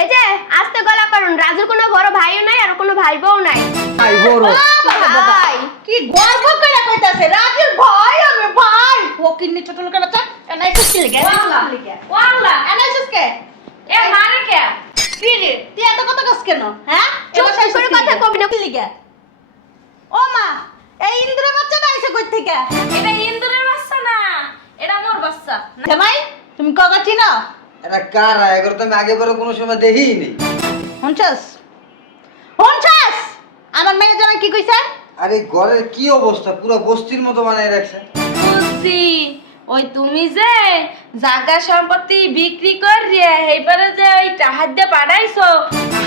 এই যে আস্তে গলা করুন, রাজুর কোনো বড় ভাইও নাই আর কোনো ভাই বউ নাই। ভাই বড় ভাই কি গর্ব করে কইতাছে রাজুর ভাই আমি ভাই ও কিন্নি ছোট লোক না চাক এনাইছিস কি লাগে ওয়াল্লাহ এনাইছিস কে এ মারে কে কি রে তুই এত কথা কস কেন হ্যাঁ চুপ করে কথা কবি না। কি লাগে ও মা এই ইন্দ্র বাচ্চাটা আইছে কই থেকে এটা ইন্দুরের বাচ্চা না, এটা মোর বাচ্চা। জামাই তুমি কাকা চিনো এটা কারা এগুলো তো আমি আগে পরে কোনো সময় দেখিনি। হনছাস হনছাস আমার মেয়ে জামাই কি কইছে আরে ঘরের কি অবস্থা, পুরো বস্তির মতো বানিয়ে রাখছে। বুঝছি ওই তুমি যে জায়গা সম্পত্তি বিক্রি করিয়ে এইবারে যে ওই টাহা দিয়ে পাঠাইছো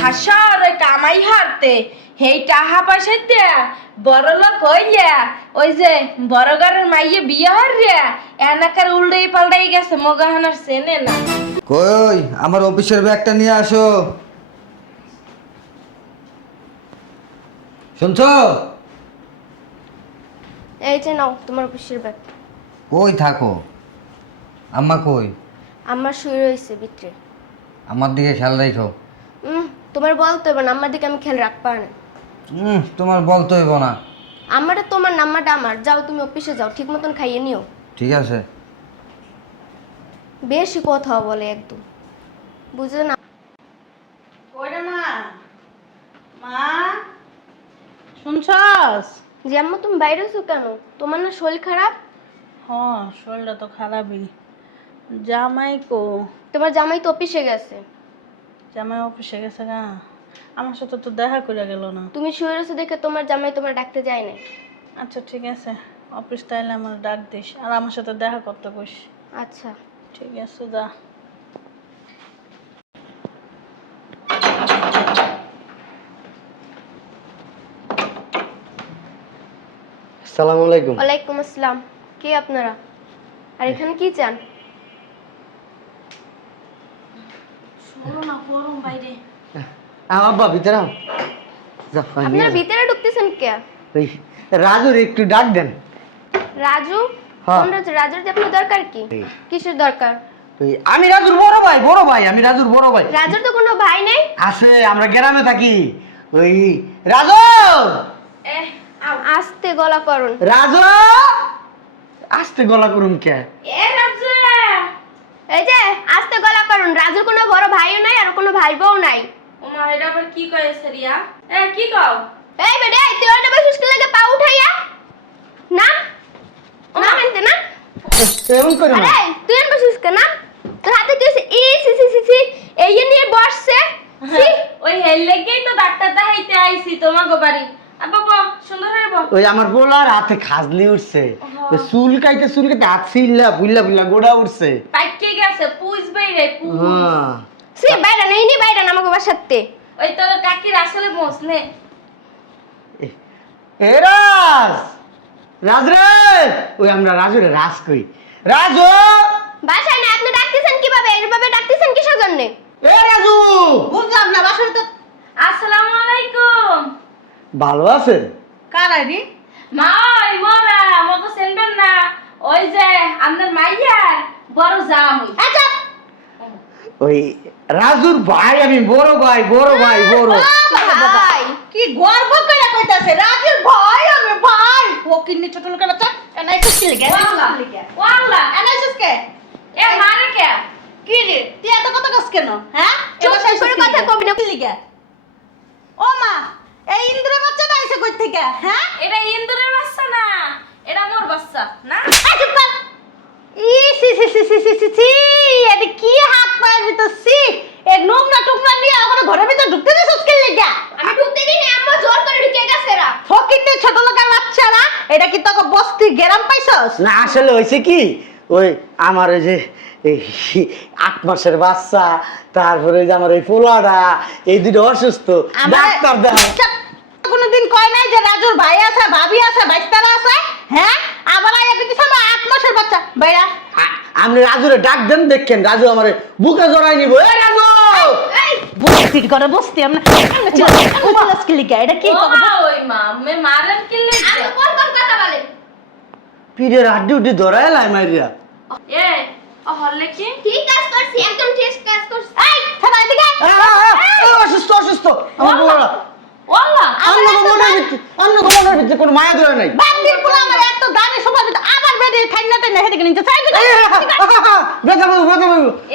হাসর ওই কামাই হারতে সেই টাহা পয়সা দিয়ে বড় লোক হইয়া ওই যে বড় ঘরের মাইয়ে বিয়ে হরিয়া এনাকার উল্টাই পাল্টাই গেছে মগাহানার চেনে না। কই আমার অফিসের ব্যাগটা নিয়ে আসো। শুনছো? এই যে নাও তোমার অফিসের ব্যাগ। কই থাকো? আম্মা কই? আমার শুয়ে রয়েছে ভিতরে। আমার দিকে খেয়াল রাখো। তোমার বলতে হবে না, আমার দিকে আমি খেয়াল রাখবা না। তোমার বলতে হইব না। আমারটা তোমার নাম্বারটা আমার, যাও তুমি অফিসে যাও, ঠিক মতন খাইয়ে নিও। ঠিক আছে। বেশি কথা বলে একদম, বুঝলে না? কইরা মা মা শুনছস যে আম্মা তুমি বাইরে আছো কেন? তোমার না শরীর খারাপ? হ্যাঁ শরীরটা তো খারাপই জামাই কো তোমার জামাই তো অফিসে গেছে। জামাই অফিসে গেছে না আমার সাথে তো দেখা করে গেল না তুমি শুয়ে রয়েছো দেখে তোমার জামাই তোমার ডাকতে যায় না। আচ্ছা ঠিক আছে অফিস তাইলে আমার ডাক দিস আর আমার সাথে দেখা করতে কইস আচ্ছা ঠিক আছে যা আসসালামু আলাইকুম। ওয়ালাইকুম আসসালাম। কে আপনারা আর এখানে কি চান? শোনো না গরম বাইরে। আব্বা ভিতরে আও। আপনারা ভিতরে ঢুকতেছেন কে? ওই রাজুর একটু ডাক দেন। রাজু? হ্যাঁ। কোন রাজু? রাজুর যে আপনার দরকার কি? কিসের দরকার? আমি রাজুর বড় ভাই, আমি রাজুর বড় ভাই। রাজুর তো কোনো ভাই নেই। আছে, আমরা গ্রামে থাকি। ওই রাজু, আস্তে গলা করুন। রাজু আস্তে গলা করুন কে? এ রাজু এই যে আস্তে গলা করুন, রাজুর কোনো বড় ভাইও নাই আর কোনো ভাই বউ নাই। ওমা এটা আবার কি কয় সেরিয়া? এ কি কও? এই বেডে তুই ওটা বসিস কি লাগে পা উঠাইয়া? না না মানতে না। এমন করে না। আরে তুই এন বসিস কেন? তোর হাতে কি হইছে? ই সি সি সি সি এই নিয়ে বসছে। সি ওই হেল লেগেই তো ডাক্তার দেখাইতে আইছি তোমাগো বাড়ি। আর বাবা সুন্দর হয়ে বল। ওই আমার বলার হাতে খাজলি উঠছে, ওই চুল কাইতে হাত ছিল্লা বুল্লা গোড়া উঠছে। পাইকে গেছে পুইজ বাইরে পুইজ। হ্যাঁ সি বাইরে নেই নি বাইরে না আমাকে বাসাতে। ওই তোর কাকির আসলে মোস নে। এ রাজ রে, ওই আমরা রাজুরে রাজ কই। রাজু, বাসায় না আপনি ডাকতেছেন কিভাবে? এইভাবে ডাকতেছেন কিসের জন্য? এ রাজু, বুঝলাম না বাসায় তো আসসালামু আলাইকুম। ভালো আছেন? কারা রে মা ওই মোরা আমাকে সেনবেন না। ওই যে আমাদের মাইয়া বড় জামুই। আচ্ছা ওই রাজুর ভাই, আমি বড় ভাই। ভাই কি গর্ব করে কইতাছে রাজুর ভাই আমি ভাই ও কিন্নি ছোট লোক না চাক এনাইছিস কি লাগে ওয়াল্লাহ এনাইছিস কে এ মারে কে? কি রে তুই এত কথা কস কেন হ্যাঁ চুপ করে কথা কবি না। কি লাগে ও মা এই ইন্দ্র বাচ্চাটা আইছে কই থেকে হ্যাঁ এটা ইন্দুরের বাচ্চা না, এটা মোর বাচ্চা না। আই চুপ কর ই সি সি সি সি সি সি সি এটা কি হাত পায়ের ভিতর সি এ নোংরা টুকরা নিয়ে ওখানে ঘরের ভিতর ঢুকতে দিছস কি লাগে আমি ঢুকতে দিইনি, আম্মা জোর করে ঢুকে গেছে এরা। ফকিন্নি ছোট লোকের বাচ্চারা এটা কি তোকে বস্তি গেরাম পাইছস না আসলে হয়েছে কি, ওই আমার ওই যে এই 8 মাসের বাচ্চা, তারপরে যে আমার এই পোলাটা, এই দুটো অসুস্থ, ডাক্তার দেখ। কোনদিন কয় নাই যে রাজুর ভাই আছে ভাবি আছে বাইস্তারা আছে হ্যাঁ আবার আইয়া দিতেছ আমার 8 মাসের বাচ্চা ভাইয়া আপনি রাজুরে ডাক দেন, দেখেন রাজু আমার বুকে জড়াই নিব। এ রাজু, এই বস্তি করে বস্তি আমরা কি লিখা এটা কি ও মা ওই মা মে মারেন কি আমি লাগে? কোন কথা বলে? পিঠের হাড্ডি উড্ডি ধরাই লাই মাইরিয়া। এ ও হলে কি? ঠিক কাজ করছি, একদম ঠিক কাজ করছি। এই ছাড়া এদিকে অন্য কোনো ভিতরে কোনো মায়া ধরে নাই বান্দির পোলা আমার এত দামি সোফার ভিতর আবার বেডে ঠান্ডা ঠান্ডা হেঁটে নিতে চাই বেকা বাবু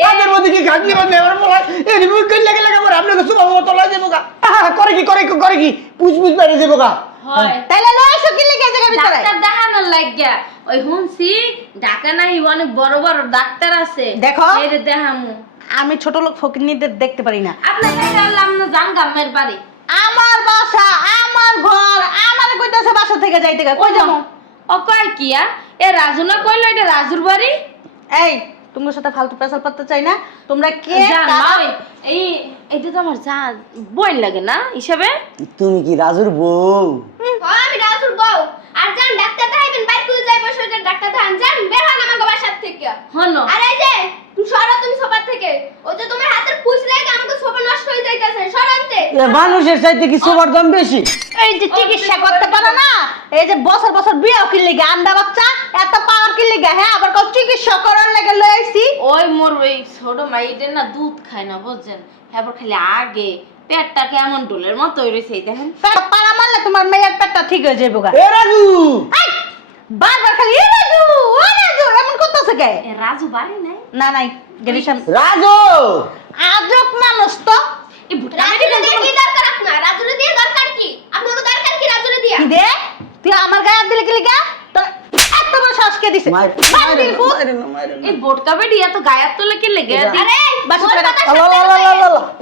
আপনার মধ্যে কি ঘাটলি বান্ধে আমার বলা এই রিমুভ করে লেগে লেগে পরে আপনাকে সুবা মতো লাগে বোকা করে কি পুছ বাইরে যাবো গা হয় তাইলে লয় এসো কি লিখে জায়গা ভিতরে ডাক্তার দেখানোর লাগিয়া ওই হুনছি ঢাকা নাই অনেক বড় বড় ডাক্তার আছে দেখো। এর দেখামু আমি ছোট লোক ফকিরনিদের দেখতে পারি না আপনার কাছে আল্লাহ না জান গামের বাড়ি আমার বাসা আমার ঘর আমার কইতাছে বাসা থেকে যাইতে কই যাবো ও কয় কি এ রাজু না কইলো এটা রাজুর বাড়ি এই তোমার সাথে ফালতু পেশাল পাততে চাই না তোমরা কে জান কারা? নয় এই এটা তো আমার যা বইন লাগে না হিসাবে তুমি কি রাজুর বউ আমি রাজুর বউ আর যান ডাক্তার দেখাইবেন বাইক করে যাইবো সেটা ডাক্তার দেখান যান বের হন আমার বাসার থেকে হনো আর এই যে তুমি সরো তুমি সোফা থেকে ওই যে তোমার হাতের পুছ লাগে আমাকে সোফা নষ্ট হয়ে যাইতাছে সরান্তে মানুষের চাইতে কি সোবার দাম বেশি এই যে চিকিৎসা করতে পারো না এই যে বছর বছর বিয়ে কি লিগে আন্ডা বাচ্চা এত পাওয়ার কি লিগে হ্যাঁ আবার কও চিকিৎসা করার লাগে লই আইছি ওই মোর ওই ছোট মাইদের না দুধ খায় না বুঝছেন হ্যাঁ খালি আগে পেটটা কেমন ডোলের মতো হইছে এই দেখেন পাড়া মারলে তোমার মেয়ের পেটটা ঠিক হয়ে যাবে গা এ রাজু এই, বারবার খালি এ রাজু এমন করতেছে কে এ রাজু বাড়ি নাই না নাই গেলিশাম রাজু আজব মানুষ তো এই ভুট্টা রাজুরে দিয়ে কি দরকার আপনার রাজুরে দিয়ে দরকার কি আপনার দরকার কি রাজুরে দিয়া কি দে তুই আমার গায়ে হাত দিলে কি লিগা তোর এত বড় শ্বাস কে দিছে বান্দির পুত। এই বোটকা বেডি এত গায়াত তোলে কি লেগে আরে বাসা ওর করে কথা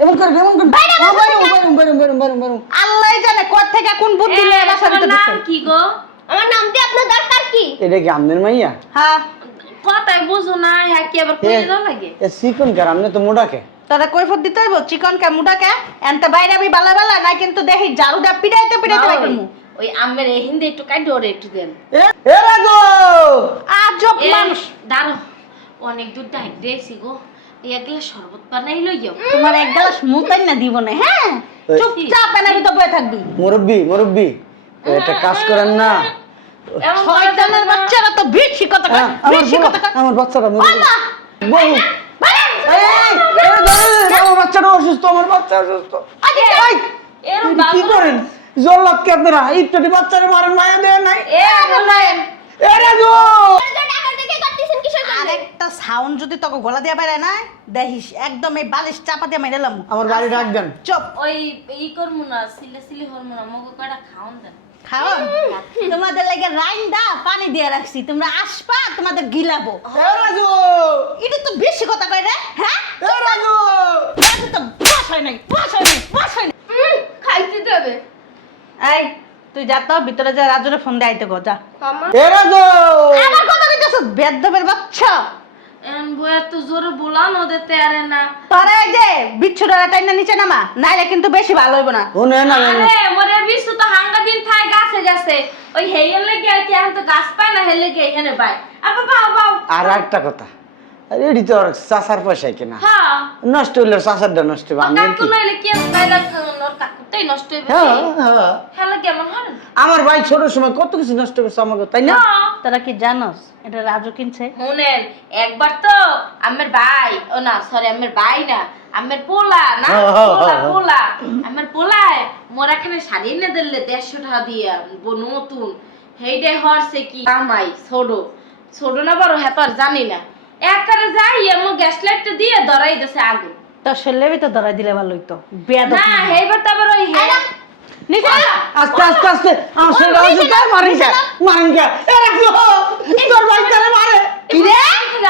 এমন করে আল্লাহ জানে কোথা থেকে কোন বুদ্ধি নিয়ে বাসা দিতে নাম দিছে কি গো আমার নাম দিয়ে আপনার দরকার কি এটা কি আমনের মাইয়া হ্যাঁ কথাই বুঝো না হ্যাঁ কি আবার কই দাও লাগে এ সিকন কার আমনে তো মোটাকে তোরা কৈফত দিতে হইব চিকন কে মুটা কে এনতে বাইরে আমি বালা বালা না কিন্তু দেখি ঝাড়ু দা পিড়াইতে পিড়াইতে না, বাইরে মু ওই আমের এই হিন্দে একটু কাই ডরে একটু দেন এ রাজু আজব এ, মানুষ দাঁড়ো অনেক দূর ডাক দিয়েছি গো এই এক গ্লাস শরবত বানাই লইও তোমার এক গ্লাস মুতাই না দিব না হ্যাঁ চুপচাপ এনে ভিতর বসে থাকবি মুরব্বি এটা কাজ করেন না এমন করে শয়তানের বাচ্চারা তো বেশি কথা কয় বেশি কথা কয় আমার বাচ্চাটা আল্লাহ বউ বাইরে আমার বাচ্চাটা অসুস্থ আমার বাচ্চা অসুস্থ আজে এরম কি বাবু করেন জল্লাদ কে আপনারা ইত্যাদি বাচ্চারা মারেন মায়া দেয় নাই এ মায়ের এ রাজু টাকা দেখে করতেছেন কিসের জন্য আরেকটা সাউন্ড যদি তোকে গলা দিয়ে বাইরে না দেখিস একদম এই বালিশ চাপা দিয়ে মেরেলাম আমার বাড়ি ডাক দেন চুপ ওই ই করমু না সিলে সিলে হরমু না মগো কয়টা খাওন দেন খাও তোমাদের লাগে রাইন্দা পানি দিয়ে রাখছি তোমরা আসবা তোমাদের গিলাবো এ রাজু এটা তো বেশি কথা কয় রে হ্যাঁ এ রাজু রাজু তো বাস হয় নাই খাইতে দেবে এই তুই যা তো ভিতরে যা রাজুরে ফোন দিয়ে আইতে গো যা মামা এ রাজু আমার কথা কইতেছ বেদবের বাচ্চা এন বয়ে তো জোরে বলান ওদের তেয়ারে না তোরা এই যে বিচ্ছুরা টাইনা নিচে নামা নাইলে কিন্তু বেশি ভালো হইব না ও না আরে মোরে বিশু তো হাঙ্গা দিন থাই গাছে গেছে ওই হেইয়ের লাগি আর কি এখন তো গাছ পায় না হেলে গে এখানে পায় আবার বাও বাও আর একটা কথা আরে এডি তো আর চাচার পয়সা কিনা হ্যাঁ নষ্ট হইলে চাচারটা নষ্ট হবে আমি কাকু কি নাইলে কি আর তাইলা ওর কাকুটাই নষ্ট হইবে হ্যাঁ হ্যাঁ হেলে কেমন হয় আমার ভাই ছোট সময় কত কিছু নষ্ট করছে আমাকে তাই না হ্যাঁ তোরা কি জানোস এটা রাজু কিনছে শুনেন একবার তো আমার ভাই ও না সরি আমার ভাই না আমার পোলা না পোলা আমার পোলায় মোরা এখানে শাড়ি না দিলে 150 টাকা দিয়া নতুন হেইডে হরছে কি কামাই ছোট না বড় হ্যাঁ তো আর জানি না একবারে যাই এমন গ্যাস লাইটটা দিয়ে ধরাই দিছে আগুন তোর ছেলেবি তো ধরাই দিলে ভালো হইতো বেয়াদব না হেইবার তো আবার ওই নিচে আস্তে আস্তে আস্তে আমার শরীর আওয়াজ করে মারেন কে এ রাজু তোর ভাই তারে মারে কি রে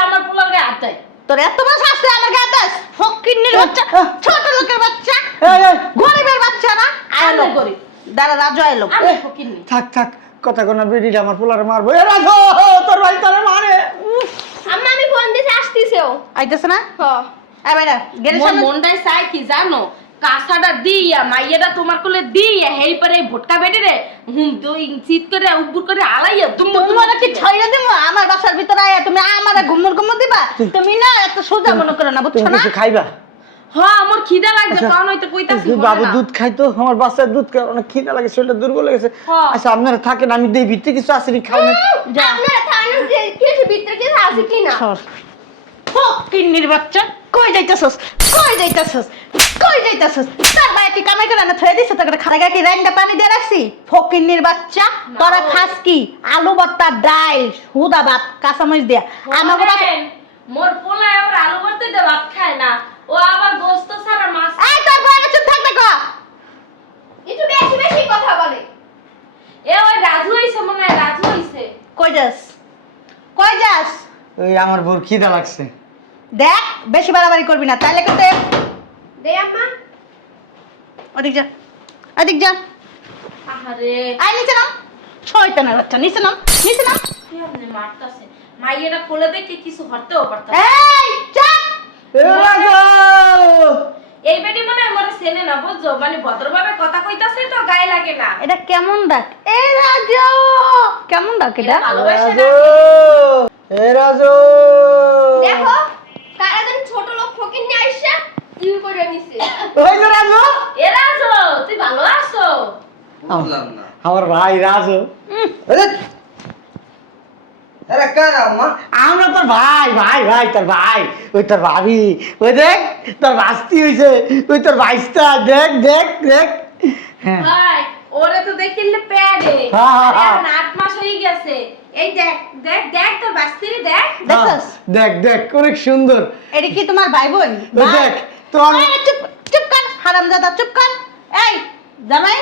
আমার পোলার গায়ে হাত দেয় তোর এত বড় শাস্তি আমার গায়ে দাস ফকিন্নির বাচ্চা ছোট লোকের বাচ্চা এই এই গরিবের বাচ্চা না আইলো আমি গরিব। দাঁড়া রাজু আইলো আমি ফকিন্নি থাক কথা কোন বেডিটা আমার পোলারে মারবো এ রাজু তোর ভাই তারে মারে আম্মা আমি ফোন দিতে আসতেছেও আইতেছে না হ্যাঁ আই বাইরা গেটের মোর সামনে মনটাই চাই কি জানো কাঁসাটা দিয়া মাইয়াটা তোমার কোলে দিয়া হেই পারে ভোটকা বেটে রে দুই চিত করে উব্বুর করে আলাইয়া তোমার কি ছয়রা দিব আমার বাসার ভিতরে আয়া তুমি আমারে ঘুমুর দিবা তুমি না এত সোজা মনে করো না তুমি বুঝছো না কিছু খাইবা হ্যাঁ আমার খিদা লাগছে কারণ হয়তো কইতাছি বাবু দুধ খাইতো আমার বাচ্চার দুধ খায় অনেক খিদা লাগে শরীরটা দুর্বল হয়ে গেছে হ্যাঁ। আচ্ছা আপনারা থাকেন আমি দেই ভিতরে কিছু আসেনি খাও না আপনারা থানার যে কিছু ভিতরে কিছু আছে কিনা সর ফকিন্নির বাচ্চা কই যাইতাছস কই যাইতাছস? তার ভাই তুই কামাই করে না থয়ে দিছ তোকে খারাগা কি রাইন্দা পানি দিয়ে রাখছি? ফকিন্নির বাচ্চা তোরা খাস কি? আলু ভর্তা, ডাল, হুদা ভাত, কাঁচামরিচ দিয়া। আমাগো বাসা শোনেন, মোর পোলা আবার আলু ভর্তা দিয়ে ভাত খায় না, ও আবার গোস্ত ছাড়া মাছ। এই তোর বড় চুপ থাক না গো। একটু বেশি বেশি কথা বলে। এ ওই রাজু হইছে মনে হয়, রাজু হইছে। কই যাস? কই যাস? ওই আমার বউর খিদা লাগছে। দেখ বেশি বাড়াবাড়ি করবি না, তাইলে কিন্তু দে আম্মা। ওদিক যা, ওদিক যা। আহারে আয় নিচে নাম। শয়তানের বাচ্চা, নিচে নাম, নিচে নাম। কেমনে মারতাছে, মাইয়েরা কোলে দেখে কিছু হরতেও পারতাম। এই চুপ। এ রাজু! এই বেটি মনে হয় মরে সেনে না, বুঝছো? মানে ভদ্রভাবে কথা কইতাছে তো গায়ে লাগে না। এটা কেমন ডাক? এ রাজু, কেমন ডাক এটা? ভালোবাসে না। রাজু! এ রাজু! দেখো কারা যেন ছোট লোক ফকির নিয়ে আইসা ইউ করে নিছে। ওই যে রাজু! এ রাজু, তুই ভালো আছো? বুঝলাম না। আমার ভাই রাজু। আরে আরে কারা মা? আমরা তোর ভাই ভাই ভাই তোর ভাই, ওই তোর ভাবি, ওই দেখ তোর ভাস্তি হইছে, ওই তোর ভাইস্তা, দেখ দেখ দেখ। হ্যাঁ ভাই, ওরে তো দেখিলে প্যাডে। হ্যাঁ, হ্যাঁ, হ্যাঁ। এখন 8 মাস হয়ে গেছে। এই দেখ দেখ দেখ তোর বাস্তিরি দেখ। দেখছস? দেখ দেখ অনেক সুন্দর। এটা কি তোমার ভাই বোন? ওই দেখ তোর এই, চুপ চুপ কর হারামজাদা, চুপ কর। এই জামাই,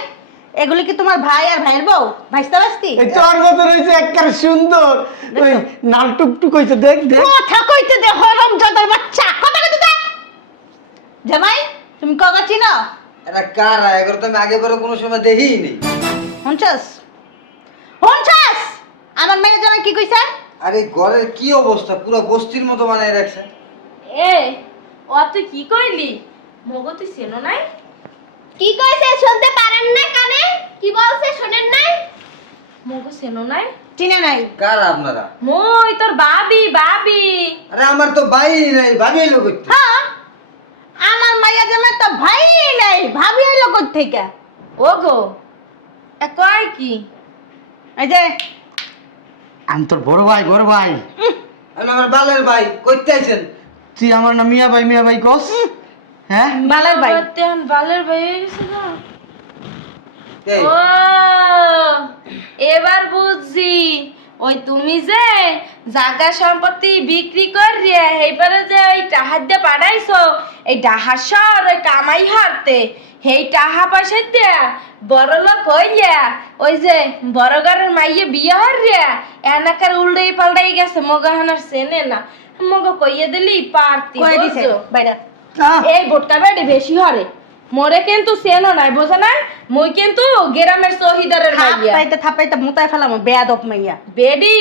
এগুলি কি তোমার ভাই আর ভাইয়ের বউ? ভাইস্তা বাস্তি? এই তোর মতো রয়েছে একবারে সুন্দর, ওই নাল টুকটুক হইছে, দেখ দেখ। কথা কইতে দে হারামজাদার বাচ্চা, কথা কইতে দে। জামাই তুমি কগা চিনো? এরা কারা? এগুলো তো আমি আগে পরে কোনো সময় দেখিনি। শুনছস? শুনছস? আমার মেয়ে জামাই কি কইছে? আরে ঘরের কি অবস্থা, পুরো বস্তির মতো বানাই রাখছে। এ ও তুই কি কইলি? মগো তুই চেনো নাই? কি কইছে শুনতে পারেন না কানে? কি বলছে শুনেন নাই? মগো চেনো নাই? চিনে নাই? কারা আপনারা? মই তোর ভাবি ভাবি। আরে আমার তো ভাই নাই, ভাবি এলো করতে। হ্যাঁ, আমার মাইয়া জামাই তো ভাই নাই, ভাবি এলো কই থেকে? ও গো এ কয় কি? এই যে আমি তোর বড় ভাই, বড় ভাই। আমি আমার বালের ভাই, করতে আইছেন? তুই আমার না মিয়া ভাই কস? হ্যাঁ বালার ভাই। তেন বালের ভাই হয়ে গেছে না? এই, ও এবার বুঝছি, ওই তুমি যে জায়গা সম্পত্তি বিক্রি করিয়ে এইবারে যে ওই টাহার দিয়ে পাঠাইছো, এই ডাহার সর ওই কামাই হারতে, সেই টাহা পয়সা দিয়া বড় লোক হইয়া ওই যে বড় ঘরের মাইয়ে বিয়ে হরিয়া এনাকার উল্টাই পাল্টাই গেছে, মগাহানার চেনে না। মগা কইয়ে দিলি পারতি, কই দিছে বুঝছো? বাইরা? এই বোটকা বেডি বেশি হরে, মোরে কিন্তু সেনো নাই, বোঝা নাই? মই কিন্তু গ্রামের শহীদারের মাইয়া। থাপাইতে মুতায় ফেলাম বেয়াদব মাইয়া। বেডি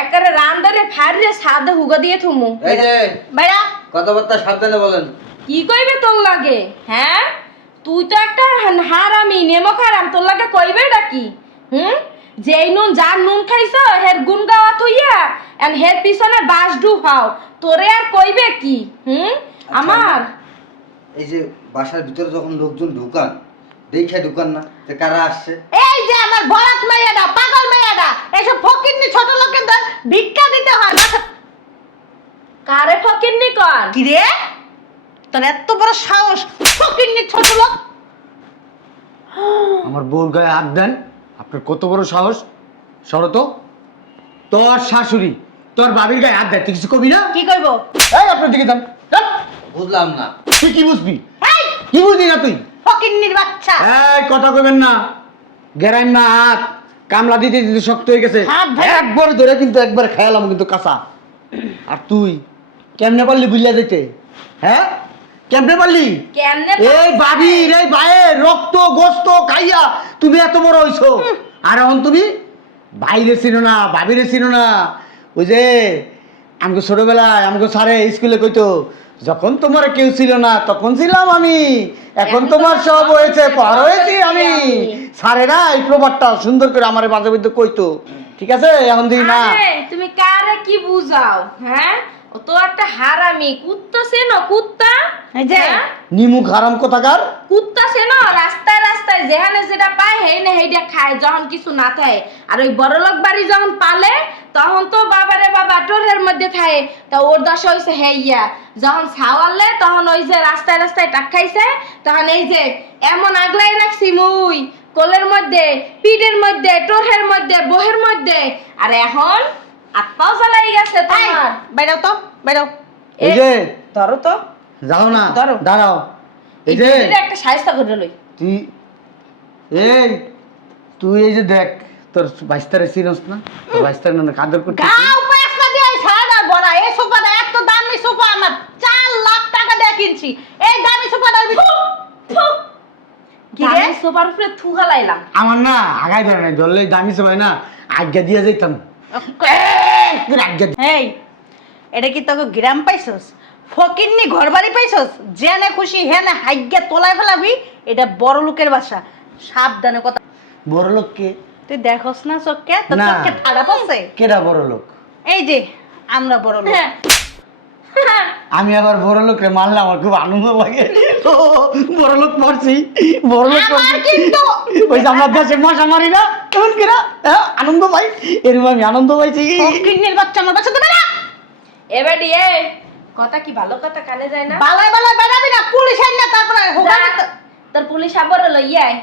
একারে রান্দারে ফাড়রে সাদে হুগা দিয়ে থুমু। এই যে বাইরা কথাবার্তা সাবধানে বলেন। কি কইবে তোর লাগে? হ্যাঁ তুই তো একটা হারামি নেমো খারাম, তোর লাগে কইবে ডাকি? যেই নুন যার নুন খাইছ হের গুন গাওয়া থইয়া এন্ড হের পিছনে বাস ডুফাও, তোরে আর কইবে কি? আমার এই যে বাসার ভিতরে যখন লোকজন ঢুকান, দেখে ঢুকান না যে কারা আসছে? এই যে আমার বরাত মাইয়াডা, পাগল মাইয়াডা, এসব ফকিন্নি ছোট লোকের দল ভিক্ষা দিতে হয় বাসা। কারে ফকিন্নি কর? কি রে তোর এত বড় সাহস, ফকিন্নি ছোট লোক? আমার বউর গায়ে হাত দেন, আপনার কত বড় সাহস? শরত, তোর শাশুড়ি তোর বাবির গায়ে হাত দেয়, তুই কিছু কবি না? কি কইব? এই আপনার দিকে যান। বুঝলাম না। তুই কি বুঝবি? এই কি বুঝবি না তুই? ফকিন্নির বাচ্চা, এই কথা কইবেন না, গেরাইন না হাত, কামলা দিতে দিতে শক্ত হয়ে গেছে, হাত ধরে। একবার ধরে কিন্তু একবার খেয়ালাম কিন্তু কাঁচা। আর তুই কেমনে পারলি বুঝলা দিতে? হ্যাঁ কেমনে পারলি? কেমনে এই বাবির এই ভাইয়ের রক্ত গোস্ত খাইয়া তুমি এত বড় হইছো, আর এখন তুমি ভাইরে চিনো না, ভাবিরে চিনো না। ওই যে আমাকে ছোটবেলায় আমাকে স্যারে স্কুলে কইতো, যখন তোমার কেউ ছিল না তখন ছিলাম আমি, এখন তোমার সব হয়েছে পর হয়েছি আমি। স্যারেরা এই প্রবাদটা সুন্দর করে আমার মাঝে মধ্যে কইতো, ঠিক আছে? এখন দিই না। আরে, তুমি কারে কি বুঝাও? হ্যাঁ ও তো একটা হারামি কুত্তা চেনো কুত্তা এই যে হ্যাঁ? নিমুখ হারাম কোথাকার। কুত্তা চেনো রাস্তায় রাস্তায় যেখানে যেটা পায় সেইটা খায় যখন কিছু না থাকে। আর ওই বড়লোক বাড়ি যখন পালে তখন তো বাবারে বাবা টোরের মধ্যে থাকে। তা ওর দশা হয়েছে হেইয়া যখন ছাওয়ালে তখন ওই যে রাস্তায় রাস্তায় টাক খাইছে তখন এই যে এমন আগলাই রাখছি মুই কোলের মধ্যে পিঠের মধ্যে টোরের মধ্যে বহের মধ্যে। আর এখন আত্মাও চালাই গেছে এই, তোমার। বেরো তো বেরো। এই যে ধরো তো যাও না, ধরো। দাঁড়াও। এই যে এটা একটা সাইজটা করে লই। তুই এই তুই এই যে দেখ তোর বাইস্তারে চিনস না, তোর বাইস্তারে না কাদর করতে। গাও পয়সা দিয়ে ওই সাদার বড়া এই সোফাটা এত দামি সোফা আমার 4 লাখ টাকা দিয়ে কিনছি। এই দামি সোফাটার কি রে? আমি সোফার উপরে থুকা লাইলাম। আমার না আগাই ধরে নাই, ধরলে দামি সবাই না আজ্ঞা দিয়ে যাইতাম। আজ্ঞা এই এটা কি তোকে গ্রাম পাইছস? ফকিন্নি ঘর বাড়ি পাইছস? জেনে খুশি হেনে হাইগ্যা তোলায় ফেলাবি। এটা বড় লোকের বাসা, সাবধানে কথা। বড় লোককে তুই দেখোস না চোখকে? তোর না। চোখকে ঠাড়া পড়ছে? কেডা বড় লোক? এই যে আমরা বড় লোক। হ্যাঁ আমি আবার বড় লোকরে মারলে আমার খুব আনন্দ লাগে। ও, বড় লোক মারছি, বড় লোক আমার মারছি। কিন্তু ওই যে আমরা দেশে মশা মারি না এমন কিনা আনন্দ পাই, এরকম আমি আনন্দ পাইছি। ফকিন্নির বাচ্চা আমার বাচ্চা দেবে না। এবারে এ কথা কি ভালো কথা কানে যায় না? বালায় বালায় বেড়াবি না, পুলিশ আইন না তারপরে হোগা যা, তোর পুলিশ আবার লইয়াই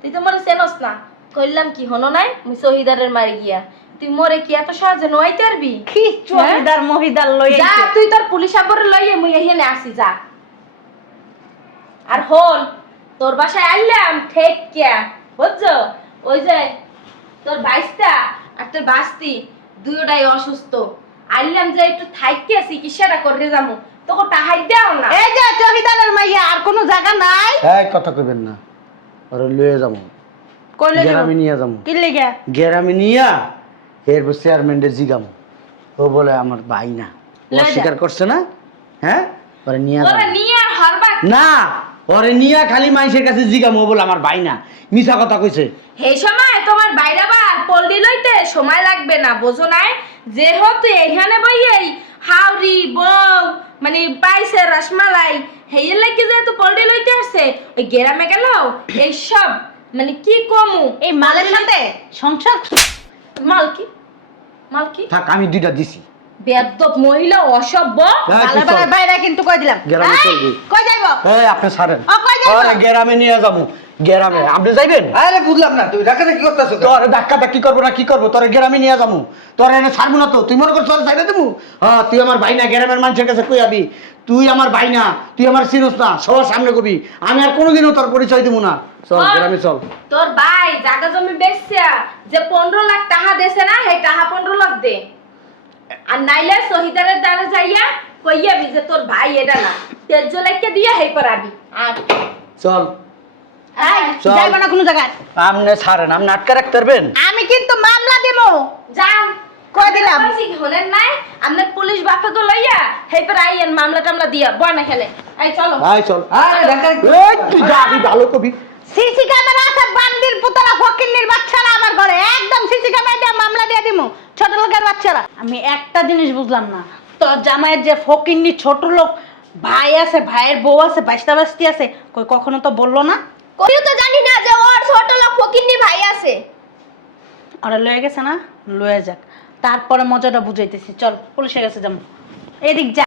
তুই তো মরে চেনস না। কইলাম কি হনো নাই মুই শহীদারের মারি গিয়া তুই মরে কি এত সহজে নইতে পারবি? কি চৌকিদার মহিদার লই যা আইছে। তুই তোর পুলিশ আবার লইয়ে মুই এখানে আসি যা। আর হল তোর বাসায় আইলাম ঠিক কিয়া বুঝছো? ওই যে তোর বাইশটা আর তোর বাস্তি দুইটাই অসুস্থ। আইলাম যে একটু থাইকে চিকিৎসাটা করে যাবো তোকে টাহাই দাও না। এই যে চৌকিদারের মাইয়া আর কোনো জায়গা নাই? এই কথা কইবেন না, ওরে লয়ে যাবো, কইলে গ্রামে নিয়ে যাবো। কি লিগা? গ্রামে নিয়া এরপর চেয়ারম্যানদের জিগামো। ও বলে আমার ভাই না, ও লয়ে যা। অস্বীকার করছে না। হ্যাঁ ওরে নিয়ে তোরা যাবো নিয়ে আর হরবা না, ওরে নিয়া খালি মাইসের কাছে জিগামো। ও বলে আমার ভাই না, মিছা কথা কইছে। এই সময় তোমার বাইরে বার পল্লি লইতে সময় লাগবে না বোঝো নাই? যেহেতু এখানে বইয়েই হাওড়ি বউ মানে পাইছে রসমালাই হেয়ের লাগে যেহেতু পল্লি লইতে আসছে ওই গ্রামে গেল এইসব মানে কি কমু এই মালের সাথে সংসার মালকি মালকি থাক আমি দুইটা দিছি। বেয়াদব মহিলা অসভ্য। হ্যাঁ, বালা তুই বালা চল। বাইরে কিন্তু কই দিলাম। গ্রামে এই, চলবি। কই যাইবো? এই আপনি ছাড়েন। ও, কই যাইবো? ওরে গ্রামে নিয়ে যাবো, গ্রামে আপনি যাইবেন? আরে বুঝলাম না, তুই ঢাকাতে কি করতেছ? তোর ধাক্কা ধাক্কি করবো না কি করবো, তোর গ্রামে নিয়ে যাবো। তোর এনে ছাড়বো না তো, তুই মনে করছো চাইবে দেবো? হ্যাঁ তুই আমার ভাই না, গ্রামের মানুষের কাছে কই আবি? তুই আমার ভাই না, তুই আমার চিনোস না, সবার সামনে কবি। আমি আর কোনোদিনও তোর পরিচয় দেবো না। চল ওর- গ্রামে চল। তোর ভাই জায়গা জমি বেচছে যে 15 লাখ টাকা দেছে না সেই টাকা 15 লাখ দে। আর নাইলে শহীদারের দ্বারা যাইয়া কইয়াবি যে তোর ভাই এটা না তেজ লাইকে দিয়া হেই পারাবি। আর চল এই, চল। যাইবো না কোনো জায়গায়। আপনি ছাড়েন, আপনি আটকে রাখতে পারবেন? আমি কিন্তু মামলা দেবো। যান কই দিলাম? কইছি কি হলেন নাই আপনার পুলিশ বাপকে লইয়া হেই পার আইয়েন মামলা টামলা দিয়া বনা খেলে। এই চলো ভাই চল। আরে ঢাকায় এই তুই যাবি ভালো কবি। সিসি ক্যামেরা আছে, বান্দির পুতলা ফকিন্নির বাচ্চারা আমার ঘরে একদম সিসি ক্যামেরা দিয়ে মামলা দিয়ে দিমু। ছোট লোকের বাচ্চারা। আমি একটা জিনিস বুঝলাম না, তোর জামাইয়ের যে ফকিন্নি ছোট লোক ভাই আছে, ভাইয়ের বউ আছে, বাইশটা বাস্তি আছে, কই কখনো তো বললো না? কইও তো জানি না যে ওর ছোট লোক ফকিন্নি ভাই আছে। ওরা লয়ে গেছে না, লয়ে যাক, তারপরে মজাটা বুঝাইতেছি। চল পুলিশের কাছে যাবো, এদিক যা।